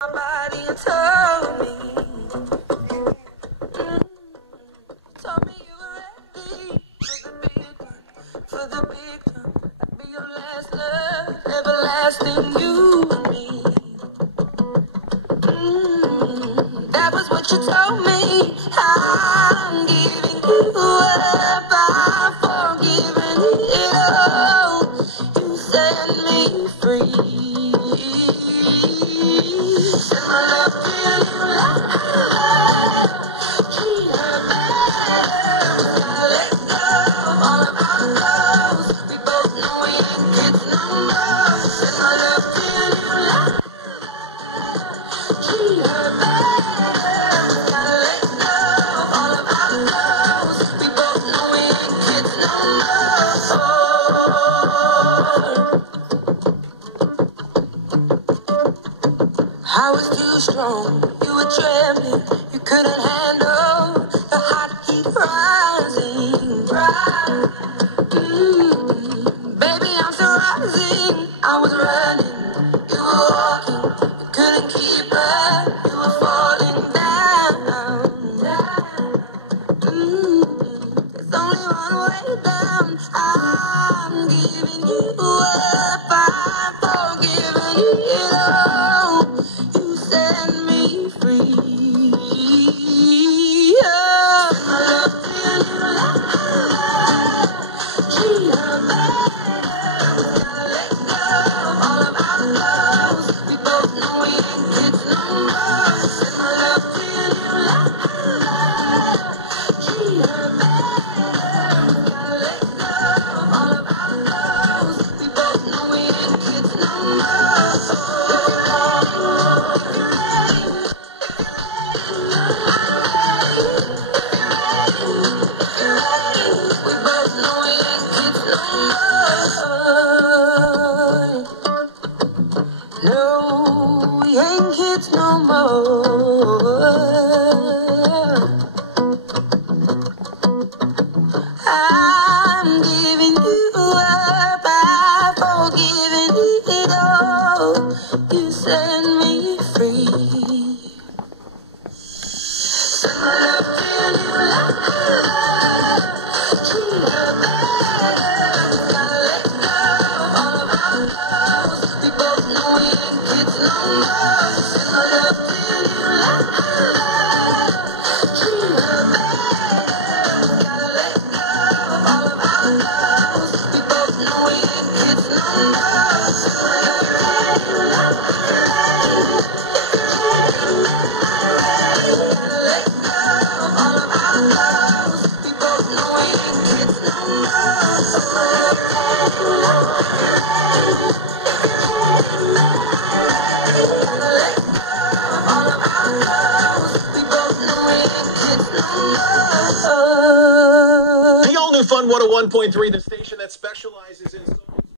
My body told me, told me you were ready for the big one. I'd be your last love, everlasting you and me. That was what you told me. I'm giving you up, I'm forgiving it all. You set me free. Set my love to you like treat her better. Gotta let go of all of our clothes. We both know we ain't kids no more. Set my love to you like treat her better. Gotta let go of all of our clothes. We both know we ain't kids no more. I was too strong, you were trembling, you couldn't handle the hot heat rising. Baby, I'm still rising. I was running, you were walking, you couldn't keep up, you were falling down. There's only one way down. I'm giving you up, I'm forgiving it all. You set me free. Oh, my love till you love. Treat her better. Gotta let go of all of our clothes. We both know we ain't kids no more. Set my love till you love. Treat her better. Gotta let go of all of our clothes. We both know we ain't kids no more. We both know we ain't kids no more. No, we ain't kids no more. I'm giving you up, I'm forgiving it all. You set me free. Set my love till you love. Treat her better. Gotta let go of all of our clothes. We both know we ain't kids no more. Set my love till you love. Treat her better. Gotta let go of all of our clothes. We both know we ain't kids no more. Set my love till you love. Gotta let go of all of our clothes. We both know we ain't kids no more. Set my love till you love. Gotta let go of all of our clothes. We both know we ain't kids no more. The all new Fun 101.3, the station that specializes in